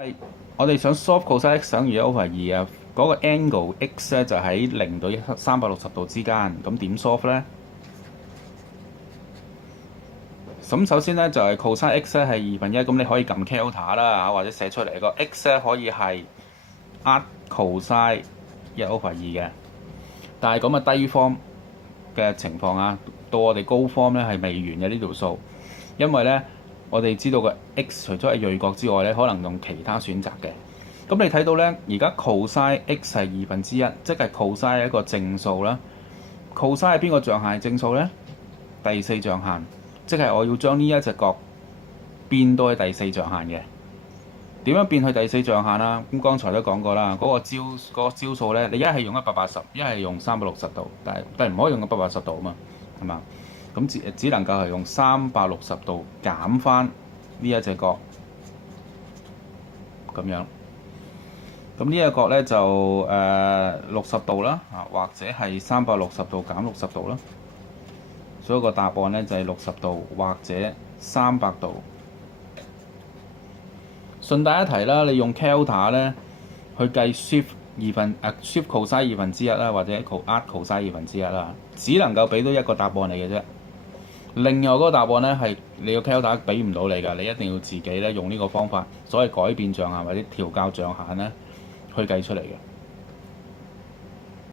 係我哋想 solve cosine x 等於1 over 2啊，嗰個 angle x 咧就喺0到360度之間，咁點 solve 咧？咁首先咧就係 cosine x 咧係1/2，咁你可以撳 calculator 啦嚇，或者寫出嚟個 x 咧可以係 arc cosine 1 over 2嘅，但係咁啊低 form 嘅情況啊，到我哋高 form 咧係未完嘅呢條數，因為咧我哋知道個 x 除咗係鋭角之外咧，可能用其他選擇嘅。咁你睇到咧，而家 cosine x 係1/2，即係 cosine 係一個正數啦。cosine 係邊個象限係正數咧？第四象限，即係我要將呢一隻角變到去第四象限嘅。點樣變去第四象限啊？咁剛才都講過啦，嗰個招數咧，你一係用180，一係用360度，但係唔可以用180度啊嘛，係嘛？咁只能夠係用360度減翻呢一隻角咁樣。咁呢一個角咧就60度啦，或者係360度減60度啦。所以個答案咧就係60度或者300度。順帶一提啦，你用 calculator 咧去計 shift cosine 1/2啦，或者 arc cosine 1/2啦，只能夠俾到一個答案你嘅啫。另外嗰個答案咧係你個 calculator 俾唔到你㗎，你一定要自己咧用呢個方法，所謂改變象限或者調校象限咧去計出嚟嘅。